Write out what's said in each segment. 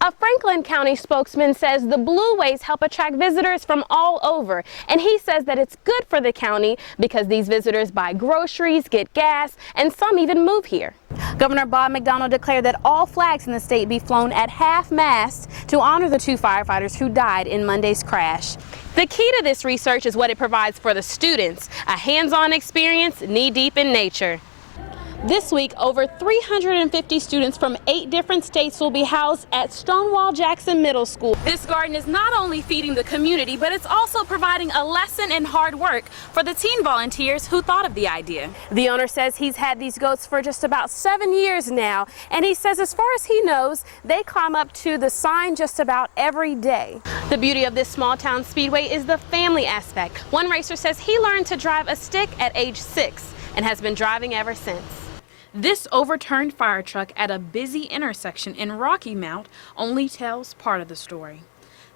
A Franklin County spokesman says the Blueways help attract visitors from all over, and he says that it's good for the county because these visitors buy groceries, get gas, and some even move here. Governor Bob McDonnell declared that all flags in the state be flown at half-mast to honor the 2 firefighters who died in Monday's crash. The key to this research is what it provides for the students, a hands-on experience knee-deep in nature. This week, over 350 students from 8 different states will be housed at Stonewall Jackson Middle School. This garden is not only feeding the community, but it's also providing a lesson in hard work for the teen volunteers who thought of the idea. The owner says he's had these goats for just about 7 years now, and he says as far as he knows, they climb up to the sign just about every day. The beauty of this small town speedway is the family aspect. One racer says he learned to drive a stick at age 6 and has been driving ever since. This overturned fire truck at a busy intersection in Rocky Mount only tells part of the story.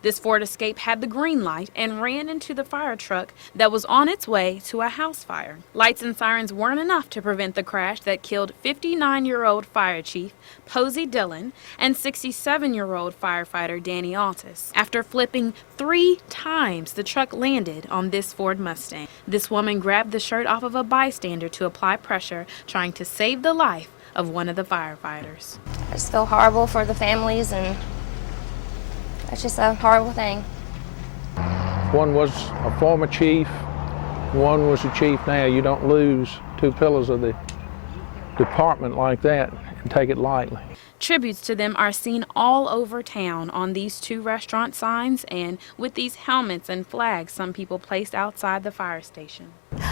This Ford Escape had the green light and ran into the fire truck that was on its way to a house fire. Lights and sirens weren't enough to prevent the crash that killed 59-year-old Fire Chief Posey Dillon and 67-year-old firefighter Danny Altus. After flipping 3 times, the truck landed on this Ford Mustang. This woman grabbed the shirt off of a bystander to apply pressure, trying to save the life of one of the firefighters. I just feel horrible for the families, and it's just a horrible thing. One was a former chief, one was a chief now. You don't lose 2 pillars of the department like that and take it lightly. Tributes to them are seen all over town on these 2 restaurant signs and with these helmets and flags some people placed outside the fire station.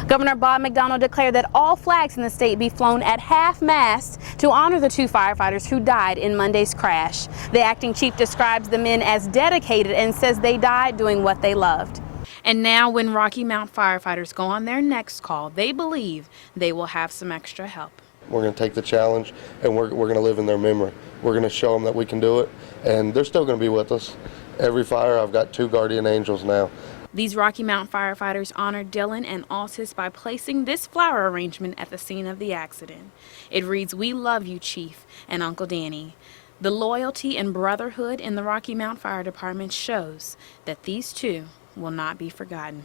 Governor Bob McDonnell declared that all flags in the state be flown at half-mast to honor the 2 firefighters who died in Monday's crash. The acting chief describes the men as dedicated and says they died doing what they loved. And now when Rocky Mount firefighters go on their next call, they believe they will have some extra help. We're going to take the challenge, and we're going to live in their memory. We're going to show them that we can do it, and they're still going to be with us. Every fire, I've got 2 guardian angels now. These Rocky Mount firefighters honored Dillon and Altus by placing this flower arrangement at the scene of the accident. It reads, "We love you, Chief and Uncle Danny." The loyalty and brotherhood in the Rocky Mount Fire Department shows that these 2 will not be forgotten.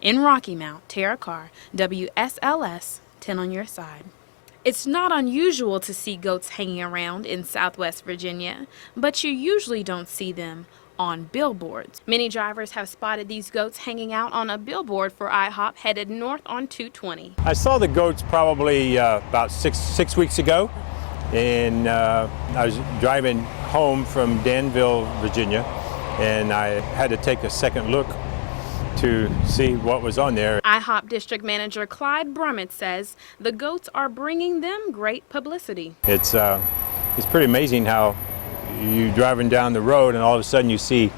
In Rocky Mount, Tara Carr, WSLS, 10 on your side. It's not unusual to see goats hanging around in Southwest Virginia, but you usually don't see them on billboards. Many drivers have spotted these goats hanging out on a billboard for IHOP headed north on 220. I saw the goats probably about six weeks ago, and I was driving home from Danville, Virginia, and I had to take a second look to see what was on there. IHOP District Manager Clyde Brummett says the goats are bringing them great publicity. It's pretty amazing how you're driving down the road and all of a sudden you see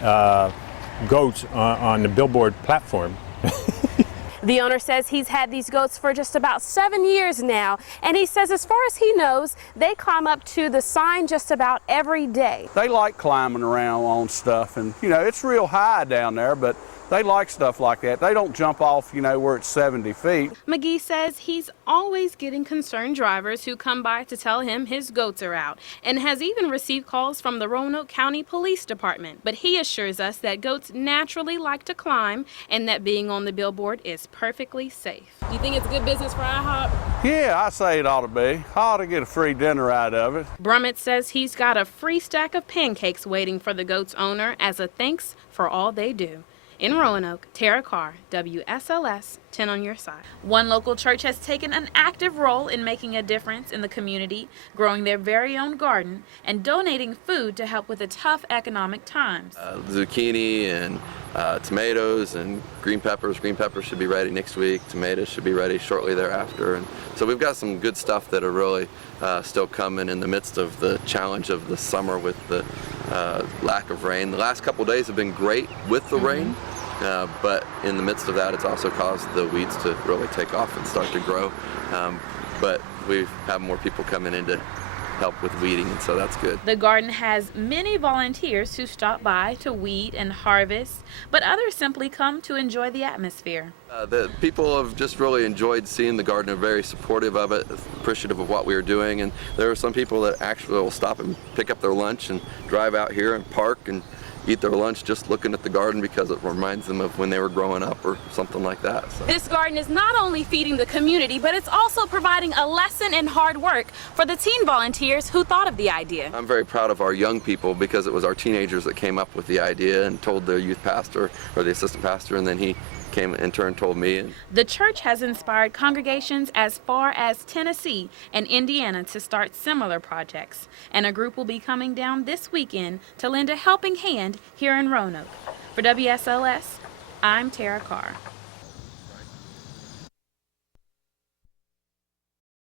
goats on the billboard platform. The owner says he's had these goats for just about 7 years now, and he says as far as he knows, they climb up to the sign just about every day. They like climbing around on stuff, and you know, it's real high down there, but they like stuff like that. They don't jump off, you know, where it's 70 feet. McGee says he's always getting concerned drivers who come by to tell him his goats are out, and has even received calls from the Roanoke County Police Department. But he assures us that goats naturally like to climb and that being on the billboard is perfectly safe. Do you think it's good business for IHOP? Yeah, I say it ought to be. I ought to get a free dinner out of it. Brummett says he's got a free stack of pancakes waiting for the goats owner as a thanks for all they do. In Roanoke, Tara Carr, WSLS, 10 on your side. One local church has taken an active role in making a difference in the community, growing their very own garden and donating food to help with the tough economic times. Zucchini and tomatoes and green peppers. Green peppers should be ready next week. Tomatoes should be ready shortly thereafter. And so we've got some good stuff that are really still coming in the midst of the challenge of the summer with the lack of rain. The last couple days have been great with the rain, but in the midst of that, it's also caused the weeds to really take off and start to grow. But we have more people coming in to help with weeding, and so that's good. The garden has many volunteers who stop by to weed and harvest, but others simply come to enjoy the atmosphere. The people have just really enjoyed seeing the garden, are very supportive of it, appreciative of what we were doing, and there are some people that actually will stop and pick up their lunch and drive out here and park and eat their lunch just looking at the garden because it reminds them of when they were growing up or something like that. So. This garden is not only feeding the community, but it's also providing a lesson in hard work for the teen volunteers who thought of the idea. I'm very proud of our young people because it was our teenagers that came up with the idea and told the youth pastor or the assistant pastor, and then he came in turn told me. The church has inspired congregations as far as Tennessee and Indiana to start similar projects, and a group will be coming down this weekend to lend a helping hand here in Roanoke. For WSLS, I'm Tara Carr.